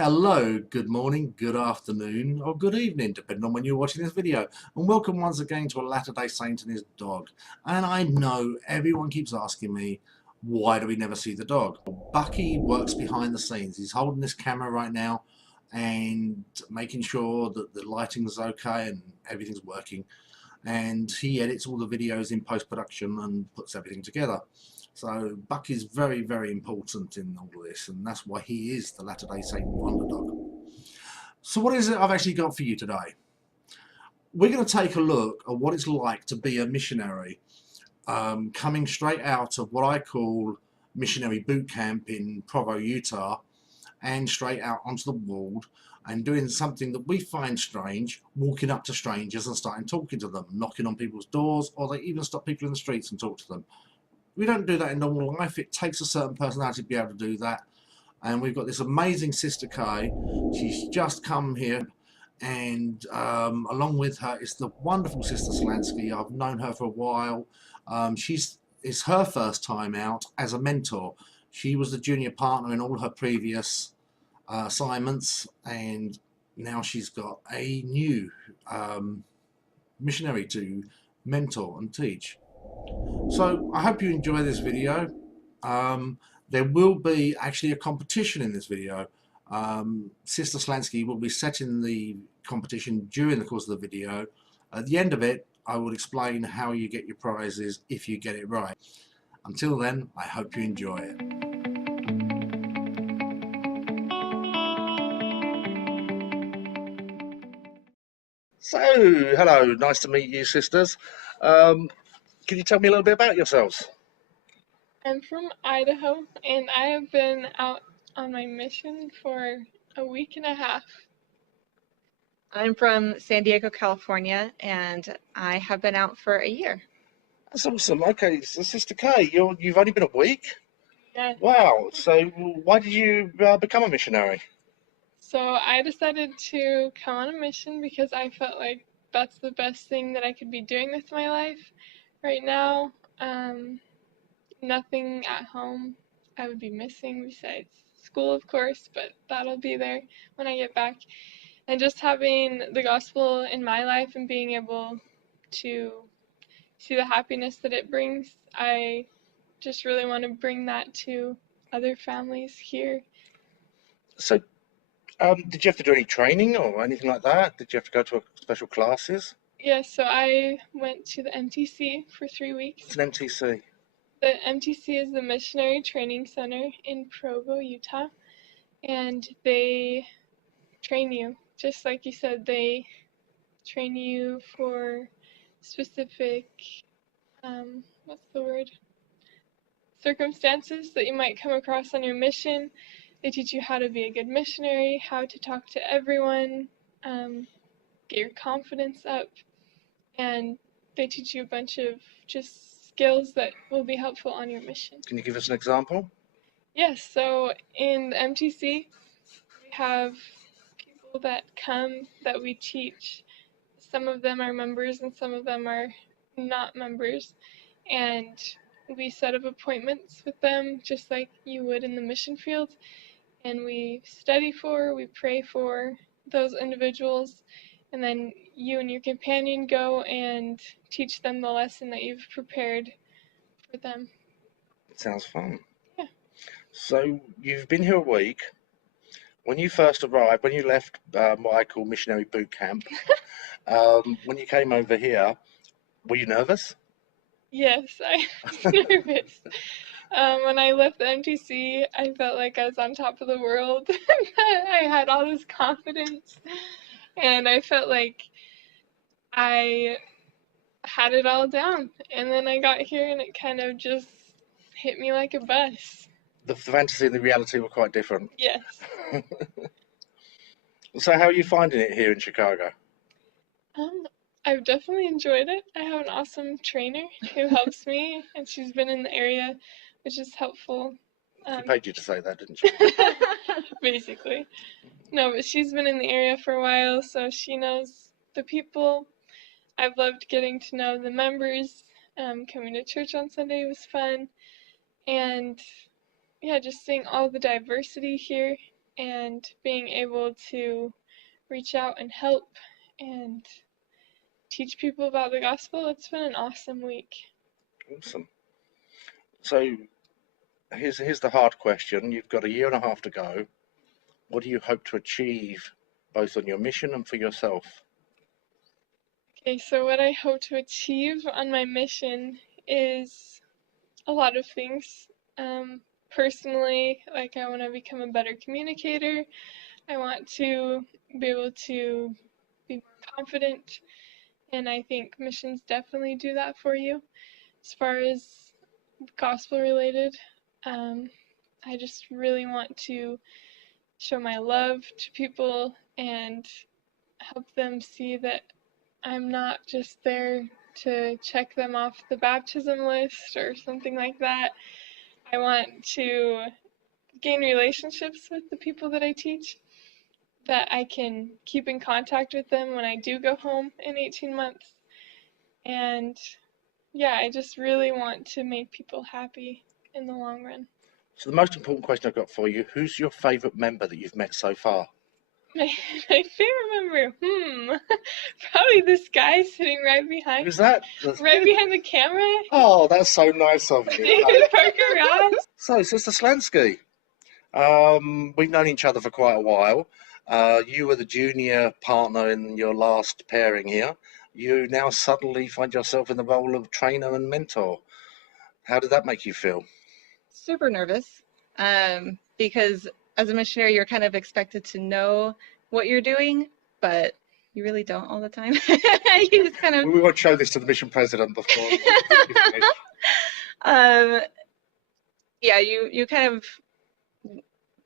Hello, good morning, good afternoon, or good evening, depending on when you're watching this video. And welcome once again to a Latter-day Saint and his dog. And I know everyone keeps asking me, why do we never see the dog? Bucky works behind the scenes. He's holding this camera right now and making sure that the lighting is okay and everything's working. And he edits all the videos in post-production and puts everything together. So Buck is very, very important in all this, and that's why he is the Latter-day Saint Wonder Dog. So what is it I've actually got for you today? We're going to take a look at what it's like to be a missionary, coming straight out of what I call missionary boot camp in Provo, Utah, and straight out onto the world and doing something that we find strange, walking up to strangers and starting talking to them, knocking on people's doors, or they even stop people in the streets and talk to them. We don't do that in normal life. It takes a certain personality to be able to do that. And we've got this amazing Sister Kay. She's just come here, and along with her is the wonderful Sister Slansky. I've known her for a while. It's her first time out as a mentor. She was the junior partner in all her previous assignments, and now she's got a new missionary to mentor and teach. So I hope you enjoy this video. There will be actually a competition in this video. Sister Slansky will be setting the competition during the course of the video. At the end of it, I will explain how you get your prizes if you get it right. Until then, I hope you enjoy it. So, hello, nice to meet you, sisters. Can you tell me a little bit about yourselves? I'm from Idaho, and I have been out on my mission for a week and a half. I'm from San Diego, California, and I have been out for a year. That's awesome. Okay, so Sister Kay, you've only been a week? Yeah. Wow. So why did you become a missionary? So I decided to come on a mission because I felt like that's the best thing that I could be doing with my life right now. Nothing at home I would be missing besides school, of course, but that'll be there when I get back. And just having the gospel in my life and being able to see the happiness that it brings, I just really want to bring that to other families here. So, did you have to do any training or anything like that? Did you have to go to special classes? Yes, so I went to the MTC for 3 weeks. What's an MTC? The MTC is the Missionary Training Center in Provo, Utah, and they train you, just like you said, they train you for specific, circumstances that you might come across on your mission. They teach you how to be a good missionary, how to talk to everyone, get your confidence up, and they teach you a bunch of just skills that will be helpful on your mission. Can you give us an example? Yes, so in the MTC, we have people that come that we teach. Some of them are members and some of them are not members, and we set up appointments with them just like you would in the mission field, and we study for, we pray for those individuals, and then you and your companion go and teach them the lesson that you've prepared for them. It sounds fun. Yeah. So you've been here a week. When you first arrived, when you left what I call missionary boot camp, when you came over here, were you nervous? Yes, I was nervous. When I left the MTC, I felt like I was on top of the world. I had all this confidence, and I felt like I had it all down. And then I got here, and it kind of just hit me like a bus. The fantasy and the reality were quite different. Yes. So how are you finding it here in Chicago? I've definitely enjoyed it. I have an awesome trainer who helps me, and she's been in the area, which is helpful. She paid you to say that, didn't she? Basically. No, but she's been in the area for a while, so she knows the people. I've loved getting to know the members. Coming to church on Sunday was fun. And yeah, just seeing all the diversity here and being able to reach out and help and teach people about the gospel. It's been an awesome week. Awesome. So here's the hard question. You've got a year and a half to go. What do you hope to achieve both on your mission and for yourself? Okay, so what I hope to achieve on my mission is a lot of things. Personally, like I want to become a better communicator. I want to be able to be more confident, and I think missions definitely do that for you. As far as gospel related, I just really want to show my love to people and help them see that I'm not just there to check them off the baptism list or something like that. I want to gain relationships with the people that I teach, that I can keep in contact with them when I do go home in 18 months. And yeah, I just really want to make people happy in the long run. So the most important question I've got for you, who's your favourite member that you've met so far? My favorite member, probably this guy sitting right behind the camera. Oh, that's so nice of you. David Parker Ross. So, Sister Slansky, we've known each other for quite a while. You were the junior partner in your last pairing here. You now suddenly find yourself in the role of trainer and mentor. How did that make you feel? Super nervous, because as a missionary, you're kind of expected to know what you're doing, but you really don't all the time. You just kind of... We won't show this to the mission president before. Yeah, you kind of,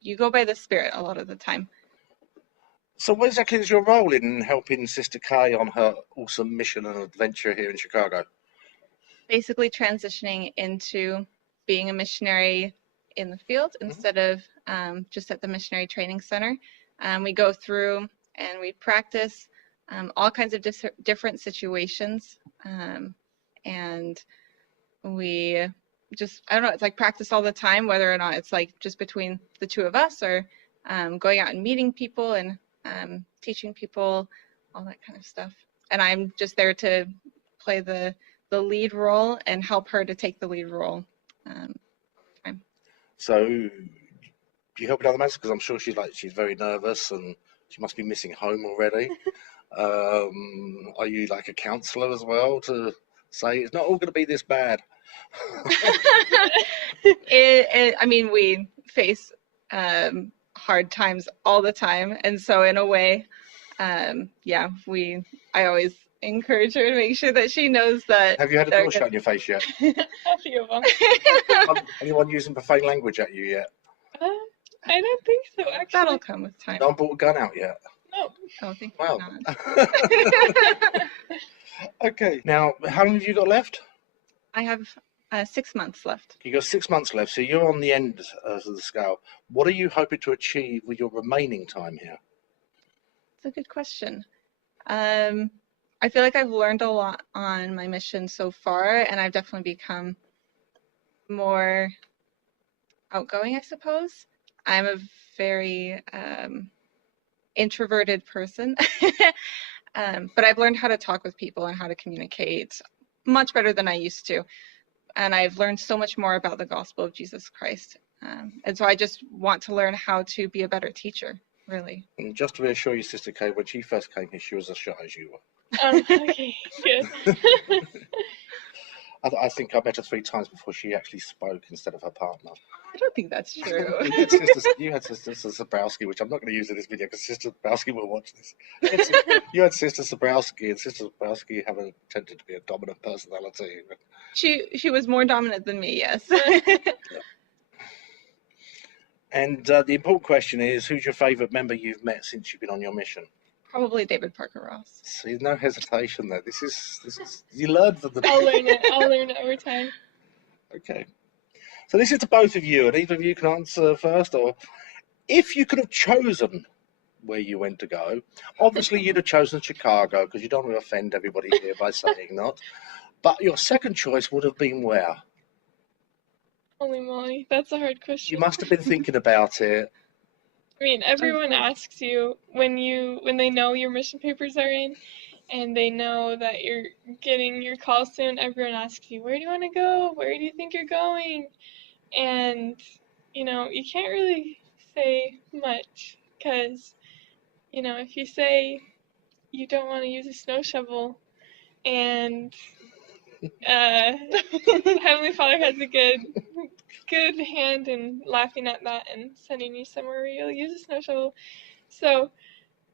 you go by the Spirit a lot of the time. So what exactly is your role in helping Sister Kay on her awesome mission and adventure here in Chicago? Basically transitioning into being a missionary in the field instead of just at the Missionary Training Center. We go through and we practice all kinds of different situations, and we just, I don't know, it's like practice all the time, whether or not it's like just between the two of us or going out and meeting people and teaching people, all that kind of stuff. And I'm just there to play the lead role and help her to take the lead role. So, do you help with other matters? Because I'm sure she's very nervous and she must be missing home already. Are you like a counsellor as well to say it's not all going to be this bad? I mean, we face hard times all the time, and so in a way, I always encourage her to make sure that she knows that. Have you had a door shut in your face yet? A few of them. Anyone using profane language at you yet? I don't think so, actually. That'll come with time. No one brought a gun out yet? No. Oh, thank Wow. you not. Okay. Now, how long have you got left? I have 6 months left. You've got 6 months left, so you're on the end of the scale. What are you hoping to achieve with your remaining time here? That's a good question. I feel like I've learned a lot on my mission so far, and I've definitely become more outgoing, I suppose. I'm a very introverted person, but I've learned how to talk with people and how to communicate much better than I used to. And I've learned so much more about the gospel of Jesus Christ. And so I just want to learn how to be a better teacher, really. And just to reassure you, Sister Kay, when she first came here, she was as shy as you were. Okay, good. I think I met her 3 times before she actually spoke instead of her partner. I don't think that's true. You had Sister Sabrowski, which I'm not going to use in this video because Sister Sabrowski will watch this. You had Sister Sabrowski, and Sister Sabrowski have tended to be a dominant personality. She was more dominant than me, yes. And the important question is, who's your favourite member you've met since you've been on your mission? Probably David Parker Ross. See, no hesitation there. This is you learned from the. I'll learn it over time. Okay. So this is to both of you, and either of you can answer first, or if you could have chosen where you went to go, obviously you'd have chosen Chicago because you don't want to offend everybody here by saying not. But your second choice would have been where? Holy moly, that's a hard question. You must have been thinking about it. I mean, everyone cool. asks you when they know your mission papers are in, and they know that you're getting your call soon. Everyone asks you, where do you want to go? Where do you think you're going? And you can't really say much because if you say you don't want to use a snow shovel, and Heavenly Father has a good hand in laughing at that and sending you somewhere where you'll use a snow shovel. So,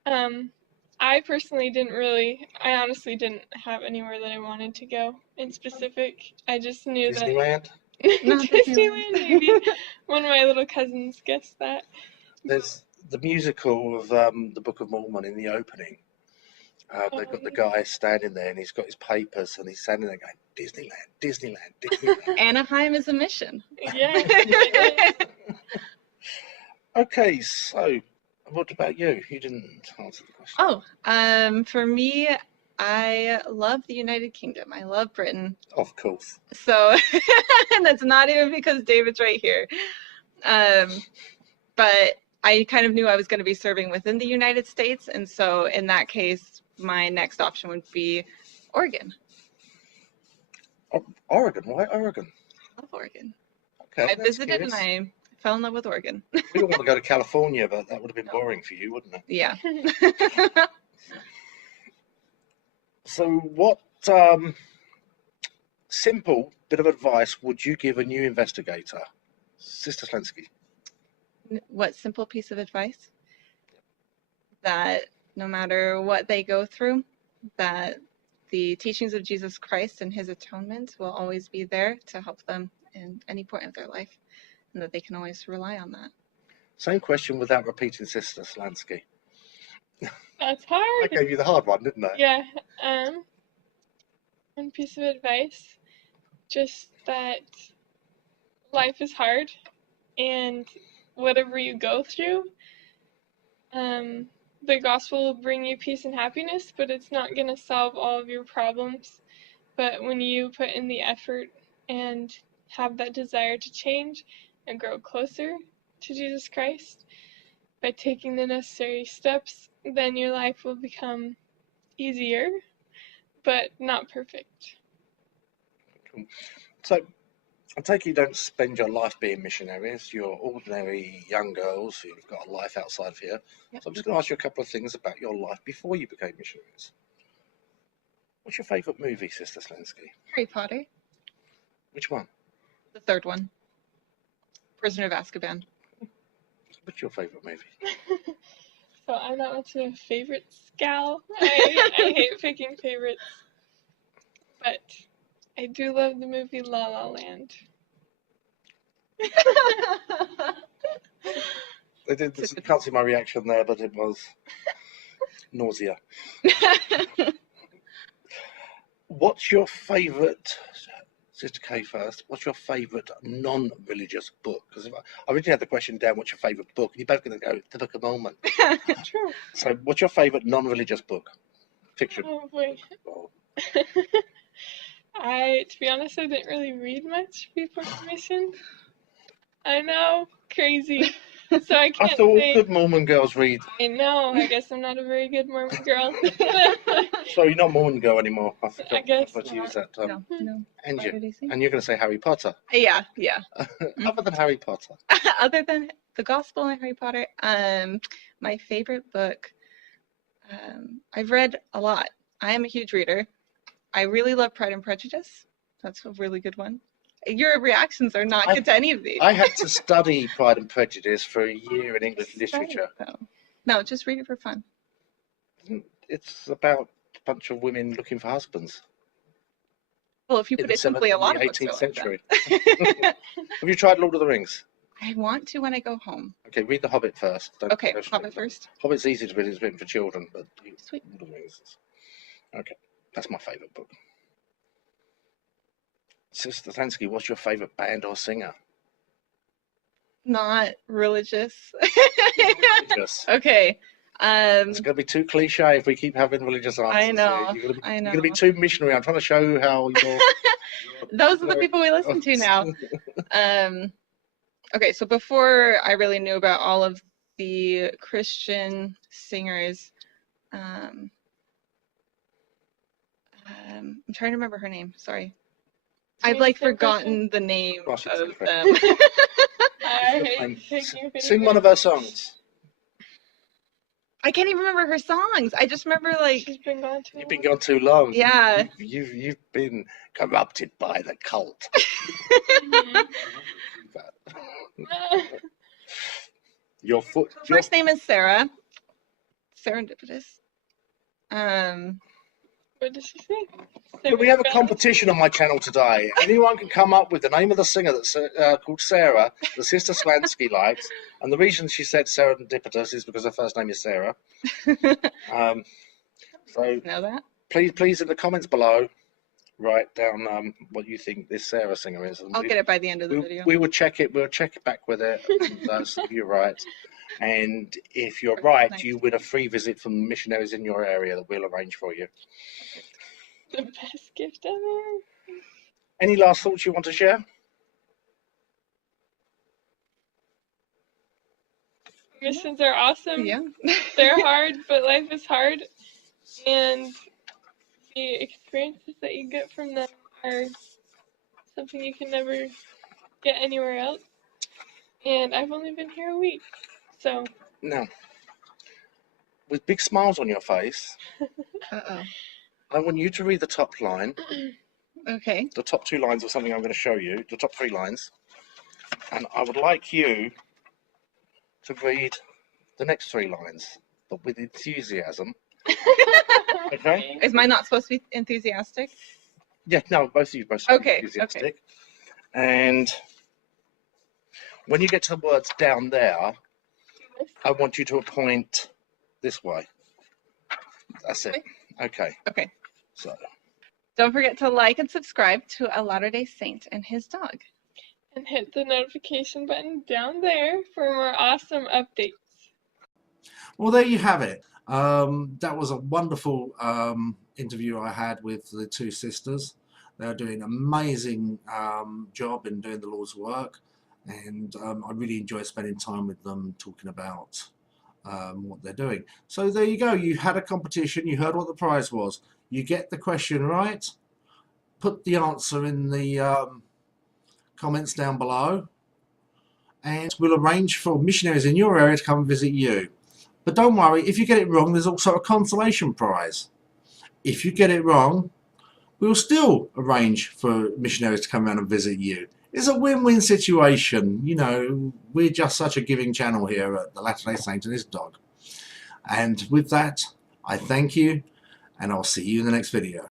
I personally I honestly didn't have anywhere that I wanted to go in specific. I just knew Disneyland? that Not Disneyland, maybe. One of my little cousins guessed that. There's the musical of the Book of Mormon in the opening. They've got the guy standing there and he's got his papers and he's standing there going, Disneyland, Disneyland, Disneyland. Anaheim is a mission. Yeah. It is. Okay, so what about you? You didn't answer the question. For me, I love the United Kingdom. I love Britain. Of course. So, and that's not even because David's right here. But I kind of knew I was going to be serving within the United States. And so in that case, my next option would be Oregon. Oregon? Why Oregon? I love Oregon. Okay, I that's visited curious. and I fell in love with Oregon. We don't want to go to California, but that would have been boring for you, wouldn't it? Yeah. So what simple bit of advice would you give a new investigator? Sister Slansky. What simple piece of advice? That no matter what they go through, that the teachings of Jesus Christ and his atonement will always be there to help them in any point of their life, and that they can always rely on that. Same question without repeating Sister Slansky. That's I hard. gave you the hard one, didn't I? Yeah. One piece of advice, just that life is hard, and whatever you go through, the gospel will bring you peace and happiness, but it's not going to solve all of your problems. But when you put in the effort and have that desire to change and grow closer to Jesus Christ by taking the necessary steps, then your life will become easier, but not perfect. So I take it you don't spend your life being missionaries. You're ordinary young girls who've got a life outside of here. Yep. So I'm just going to ask you a couple of things about your life before you became missionaries. What's your favourite movie, Sister Slansky? Harry Potter, Which one? the third one. Prisoner of Azkaban. What's your favourite movie? So I'm not much of a favorites gal. I hate picking favorites. But I do love the movie La La Land. You can't see my reaction there, but it was nausea. What's your favourite, Sister Kay first, what's your favourite non-religious book? Because I originally had the question down, what's your favourite book? And you're both going to go, the Book of Mormon. True. So what's your favourite non-religious book? Fiction. Oh boy. Oh. To be honest, I didn't really read much before mission. I know, crazy. So I can't I thought say. good Mormon girls read. I know. I guess I'm not a very good Mormon girl. So you're not Mormon girl anymore. I forgot I guess what to not. use that term. No. And Why you. did he say? And you're going to say Harry Potter. Yeah. Other than Harry Potter. Other than the Gospel and Harry Potter, my favorite book, I've read a lot. I am a huge reader. I really love Pride and Prejudice. That's a really good one. Your reactions are not good to any of these. I had to study Pride and Prejudice for a year in English literature. No, just read it for fun. It's about a bunch of women looking for husbands. Well, if you put it simply, a lot of the books 18th are like century. Have you tried Lord of the Rings? that. I want to when I go home. Okay, read The Hobbit first. Don't Okay, go straight Hobbit to- first. Hobbit's easy to read, it's written for children, but Sweet. Lord of the Rings is... Okay, that's my favourite book. Sister Slansky, what's your favourite band or singer? Not religious. Yes. Okay. It's going to be too cliche if we keep having religious answers. I know. You're going I know. to be too missionary. I'm trying to show how you're... Those are the people we listen to now. Okay, so before I really knew about all of the Christian singers. I'm trying to remember her name. Sorry. I've like forgotten the name of them. I hate taking video. Sing one of her songs. I can't even remember her songs. I just remember like She's been gone too long. You've been gone too long. Yeah. You've been corrupted by the cult. Your foot. Her first name is Sarah. Serendipitous. What did she say? We have a competition on my channel today. Anyone can come up with the name of the singer that's called Sarah, the sister Slansky likes. And the reason she said serendipitous is because her first name is Sarah. So Know that? please in the comments below, write down what you think this Sarah singer is. And I'll get it by the end of the video. We will check it. We'll check it back with it. And, see if you're right. And if you're right, you win a free visit from the missionaries in your area that we'll arrange for you. The best gift ever. Any last thoughts you want to share? Missions are awesome. Yeah. They're hard, but life is hard. And the experiences that you get from them are something you can never get anywhere else. And I've only been here a week, so. Now, with big smiles on your face, Uh-oh. I want you to read the top line. Okay. The top 2 lines of something I'm going to show you. The top 3 lines. And I would like you to read the next 3 lines, but with enthusiasm. Okay? Is mine not supposed to be enthusiastic? Yeah, no, both of you both Okay, enthusiastic. okay. And when you get to the words down there, I want you to point this way. That's it. Okay. Okay. So. Don't forget to like and subscribe to a Latter-day Saint and his dog. And hit the notification button down there for more awesome updates. Well, there you have it. That was a wonderful interview I had with the 2 sisters. They're doing an amazing job in doing the Lord's work, and I really enjoy spending time with them talking about what they're doing. So there you go. You had a competition. You heard what the prize was. You get the question right. Put the answer in the comments down below, and we'll arrange for missionaries in your area to come and visit you. But don't worry, if you get it wrong, there's also a consolation prize. If you get it wrong, we'll still arrange for missionaries to come around and visit you. It's a win-win situation. You know, we're just such a giving channel here at the Latter-day Saint and his dog. And with that, I thank you, and I'll see you in the next video.